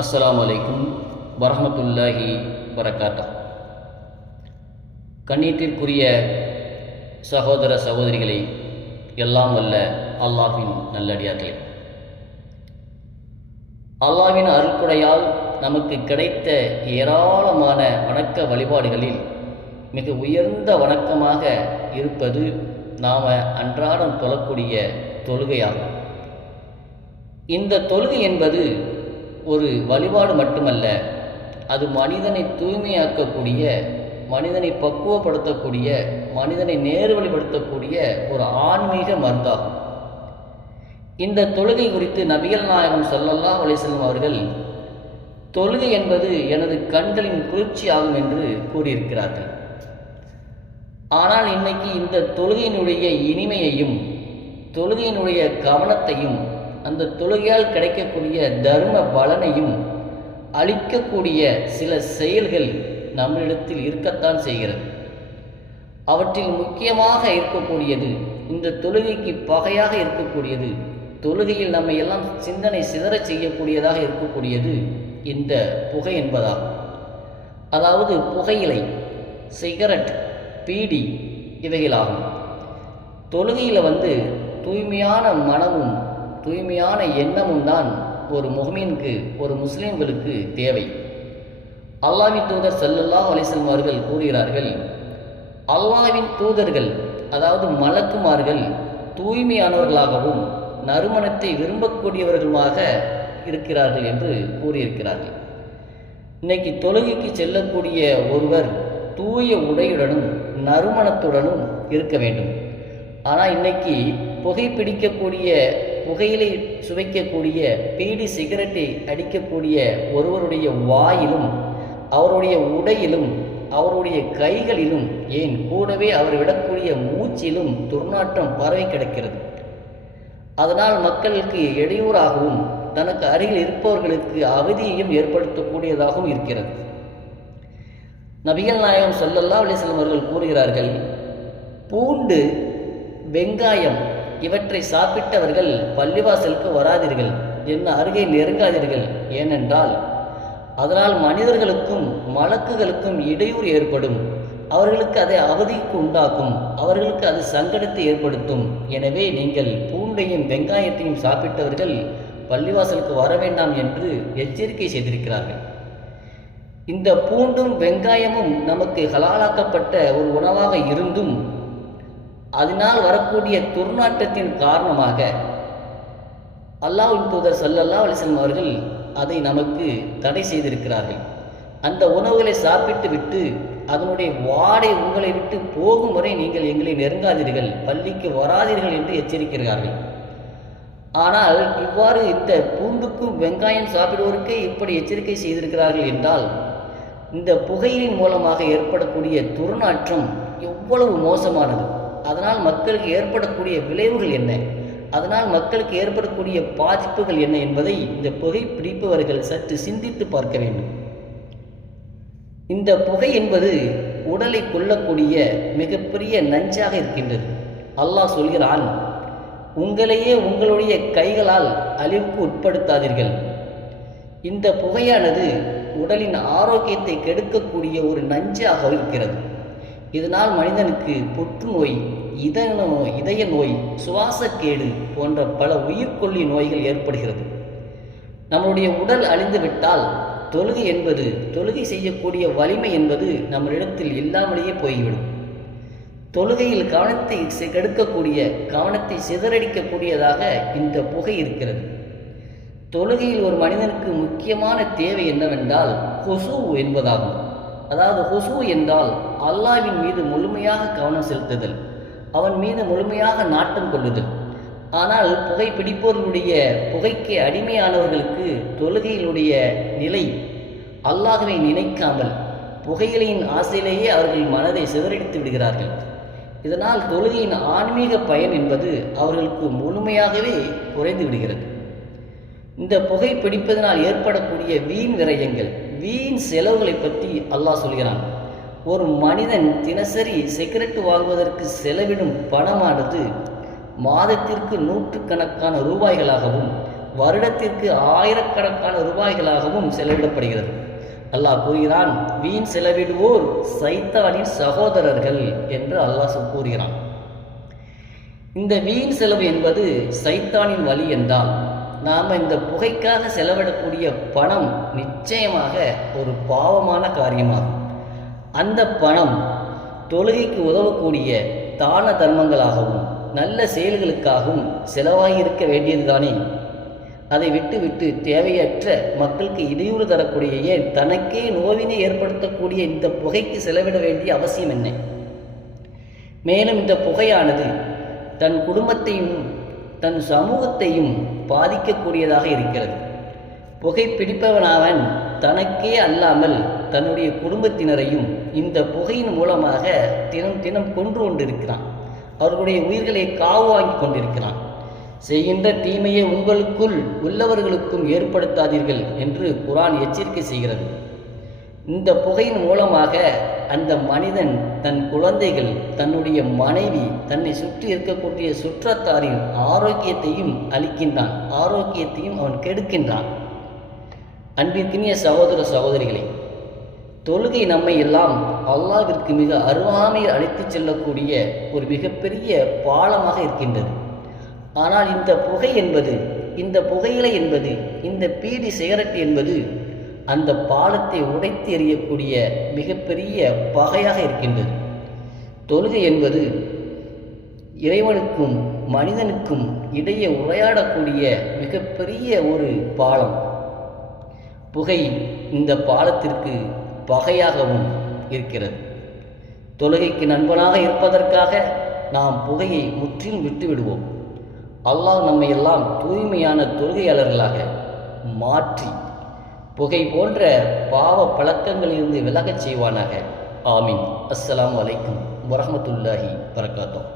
அஸ்லாம் அலைக்கும் வரமத்துல்லாஹி வரகாத்தா கண்ணீட்டிற்குரிய சகோதர சகோதரிகளை எல்லாம் வல்ல அல்லாஹின் நல்லடியார்களே. அல்லாஹ்வின் அருள்குடையால் நமக்கு கிடைத்த ஏராளமான வணக்க வழிபாடுகளில் மிக உயர்ந்த வணக்கமாக இருப்பது நாம் அன்றாடம் தொழக்கூடிய தொழுகையாகும். இந்த தொழுகை என்பது ஒரு வழிபாடு மட்டுமல்ல அது மனிதனை தூய்மையாக்கக்கூடிய மனிதனை பக்குவப்படுத்தக்கூடிய மனிதனை நேர்வழிப்படுத்தக்கூடிய ஒரு ஆன்மீக மருந்தாகும். இந்த தொழுகை குறித்து நபிகள் நாயகம் சொல்லல்லா அலைஹி அவர்கள் தொழுகை என்பது எனது கண்களின் குளிர்ச்சி ஆகும் என்று கூறியிருக்கிறார்கள். ஆனால் இன்னைக்கு இந்த தொழுகையினுடைய இனிமையையும் தொழுகையினுடைய கவனத்தையும் அந்த தொழுகையால் கிடைக்கக்கூடிய தர்ம பலனையும் அளிக்கக்கூடிய சில செயல்கள் நம்மளிடத்தில் இருக்கத்தான் செய்கிறது. அவற்றில் முக்கியமாக இருக்கக்கூடியது இந்த தொழுகைக்கு பகையாக இருக்கக்கூடியது தொழுகையில் நம்மை எல்லாம் சிந்தனை சிதறச் செய்யக்கூடியதாக இருக்கக்கூடியது இந்த புகை என்பதாகும். அதாவது புகையிலை சிகரெட் பீடி இவைகளாகும். தொழுகையில் வந்து தூய்மையான மனமும் தூய்மையான எண்ணமும் தான் ஒரு முகமீனுக்கு ஒரு முஸ்லீம்களுக்கு தேவை. அல்லாவின் தூதர் செல்லல்லா அலிஸ்லம் அவர்கள் கூறுகிறார்கள் அல்லாவின் தூதர்கள் அதாவது மலக்குமார்கள் தூய்மையானவர்களாகவும் நறுமணத்தை விரும்பக்கூடியவர்களுமாக இருக்கிறார்கள் என்று கூறியிருக்கிறார்கள். இன்னைக்கு தொழுகைக்கு செல்லக்கூடிய ஒருவர் தூய உடையுடனும் நறுமணத்துடனும் இருக்க வேண்டும். ஆனால் இன்னைக்கு புகைப்பிடிக்கக்கூடிய புகையிலை சுவைக்கக்கூடிய பீடி சிகரெட்டை அடிக்கக்கூடிய ஒருவருடைய வாயிலும் அவருடைய உடையிலும் அவருடைய கைகளிலும் ஏன் கூடவே அவர் விடக்கூடிய மூச்சிலும் துர்நாற்றம் பரவி கிடக்கிறது. அதனால் மக்களுக்கு இடையூறாகவும் தனக்கு அருகில் இருப்பவர்களுக்கு அவதியையும் ஏற்படுத்தக்கூடியதாகவும் இருக்கிறது. நபிகள் நாயகம் சொல்லல்லா அலிஸ்லம் அவர்கள் கூறுகிறார்கள் பூண்டு வெங்காயம் இவற்றை சாப்பிட்டவர்கள் பள்ளிவாசலுக்கு வராதீர்கள் என் அருகே நெருங்காதீர்கள். ஏனென்றால் அதனால் மனிதர்களுக்கும் மலக்குகளுக்கும் இடையூறு ஏற்படும். அவர்களுக்கு அதை அவதிக்கு உண்டாக்கும். அவர்களுக்கு அது சங்கடத்தை ஏற்படுத்தும். எனவே நீங்கள் பூண்டையும் வெங்காயத்தையும் சாப்பிட்டவர்கள் பள்ளிவாசலுக்கு வர வேண்டாம் என்று எச்சரிக்கை செய்திருக்கிறார்கள். இந்த பூண்டும் வெங்காயமும் நமக்கு ஹலாலாக்கப்பட்ட ஒரு உணவாக இருந்தும் அதனால் வரக்கூடிய துர்நாற்றத்தின் காரணமாக அல்லாஹின் தூதர் சல்லல்லா அலிஸ்லம் அவர்கள் அதை நமக்கு தடை செய்திருக்கிறார்கள். அந்த உணவுகளை சாப்பிட்டு விட்டு அதனுடைய வாடை உங்களை விட்டு போகும் வரை நீங்கள் எங்களை நெருங்காதீர்கள் பள்ளிக்கு வராதீர்கள் என்று எச்சரிக்கிறார்கள். ஆனால் இவ்வாறு இந்த பூண்டுக்கும் வெங்காயம் சாப்பிடுவோருக்கே இப்படி எச்சரிக்கை செய்திருக்கிறார்கள் என்றால் இந்த புகையிலின் மூலமாக ஏற்படக்கூடிய துர்நாற்றம் எவ்வளவு மோசமானது? அதனால் மக்களுக்கு ஏற்படக்கூடிய விளைவுகள் என்ன? அதனால் மக்களுக்கு ஏற்படக்கூடிய பாதிப்புகள் என்ன என்பதை இந்த புகை பிடிப்பவர்கள் சற்று சிந்தித்து பார்க்க வேண்டும். இந்த புகை என்பது உடலை கொல்லக்கூடிய மிகப்பெரிய நஞ்சாக இருக்கின்றது. அல்லாஹ் சொல்கிறான் உங்களையே உங்களுடைய கைகளால் அழிவுக்கு உட்படுத்தாதீர்கள். இந்த புகையானது உடலின் ஆரோக்கியத்தை கெடுக்கக்கூடிய ஒரு நஞ்சாக இருக்கிறது. இதனால் மனிதனுக்கு புற்றுநோய் இதய நோய் இதய நோய் சுவாசக்கேடு போன்ற பல உயிர்கொல்லி நோய்கள் ஏற்படுகிறது. நம்மளுடைய உடல் அழிந்துவிட்டால் தொழுகை என்பது தொழுகை செய்யக்கூடிய வலிமை என்பது நம்மளிடத்தில் இல்லாமலேயே போய்விடும். தொழுகையில் கவனத்தை கெடுக்கக்கூடிய கவனத்தை சிதறடிக்கக்கூடியதாக இந்த புகை இருக்கிறது. தொழுகையில் ஒரு மனிதனுக்கு முக்கியமான தேவை என்னவென்றால் கொசு என்பதாகும். அதாவது ஹுசு என்றால் அல்லாவின் மீது முழுமையாக கவனம் செலுத்துதல் அவன் மீது முழுமையாக நாட்டம் கொள்ளுதல். ஆனால் புகைப்பிடிப்பவர்களுடைய புகைக்கு அடிமையானவர்களுக்கு தொழுகையினுடைய நிலை அல்லாஹுவை நினைக்காமல் புகையிலையின் ஆசையிலேயே அவர்கள் மனதை சிதறடித்து விடுகிறார்கள். இதனால் தொழுகையின் ஆன்மீக பயன் என்பது அவர்களுக்கு முழுமையாகவே குறைந்து விடுகிறது. இந்த புகை பிடிப்பதனால் ஏற்படக்கூடிய வீண் விரயங்கள் வீண் செலவுகளை பற்றி அல்லாஹ் சொல்கிறான். ஒரு மனிதன் தினசரி சிகரெட் வாங்குவதற்கு செலவிடும் பணமானது மாதத்திற்கு நூற்றுக்கணக்கான ரூபாய்களாகவும் வருடத்திற்கு ஆயிரக்கணக்கான ரூபாய்களாகவும் செலவிடப்படுகிறது. அல்லாஹ் கூறுகிறான் வீண் செலவிடுவோர் சைத்தானின் சகோதரர்கள் என்று அல்லாஹ் கூறுகிறான். இந்த வீண் செலவு என்பது சைத்தானின் வழி என்றால் நாம் இந்த புகைக்காக செலவிடக்கூடிய பணம் நிச்சயமாக ஒரு பாவமான காரியமாகும். அந்த பணம் தொழுகைக்கு உதவக்கூடிய தான தர்மங்களாகவும் நல்ல செயல்களுக்காகவும் செலவாகியிருக்க வேண்டியதுதானே? அதை விட்டுவிட்டு தேவையற்ற மக்களுக்கு இடையூறு தரக்கூடிய ஏன் தனக்கே நோவினை ஏற்படுத்தக்கூடிய இந்த புகைக்கு செலவிட வேண்டிய அவசியம் என்ன? மேலும் இந்த புகையானது தன் குடும்பத்தையும் தன் சமூகத்தையும் பாதிக்கக்கூடியதாக இருக்கிறது. புகைப்பிடிப்பவனாவன் தனக்கே அல்லாமல் தன்னுடைய குடும்பத்தினரையும் இந்த புகையின் மூலமாக தினம் தினம் கொன்று கொண்டிருக்கிறான். அவர்களுடைய உயிர்களை காவு வாங்கி கொண்டிருக்கிறான். செய்கின்ற தீமையை உங்களுக்குள் உள்ளவர்களுக்கும் ஏற்படுத்தாதீர்கள் என்று குரான் எச்சரிக்கை செய்கிறது. இந்த புகையின் மூலமாக அந்த மனிதன் தன் குழந்தைகள் தன்னுடைய மனைவி தன்னை சுற்றி இருக்கக்கூடிய சுற்றத்தாரின் ஆரோக்கியத்தையும் அளிக்கின்றான். ஆரோக்கியத்தையும் அவன் கெடுக்கின்றான். அன்பிற்கினிய சகோதர சகோதரிகளே தொழுகை நம்மை எல்லாம் அல்லாவிற்கு மிக அருவாமையில் அழைத்துச் செல்லக்கூடிய ஒரு மிகப்பெரிய பாலமாக இருக்கின்றது. ஆனால் இந்த புகை என்பது இந்த புகையிலை என்பது இந்த பீடி சிகரெட் என்பது அந்த பாலத்தை உடைத்து எறியக்கூடிய மிகப்பெரிய பகையாக இருக்கின்றது. தொழுகை என்பது இறைவனுக்கும் மனிதனுக்கும் இடையே உரையாடக்கூடிய மிகப்பெரிய ஒரு பாலம். புகை இந்த பாலத்திற்கு பகையாகவும் இருக்கிறது. தொழுகைக்கு நண்பனாக இருப்பதற்காக நாம் புகையை முற்றிலும் விட்டுவிடுவோம். அல்லாஹ் நம்மை எல்லாம் தூய்மையான தொழுகையாளர்களாக மாற்றி புகை போன்ற பாவ பழக்கங்களிலிருந்து விலகச் செய்வானாக. ஆமீன். அஸ்ஸலாம் வலைக்கும் வரமத்துல்லாஹி வரகாத்தோம்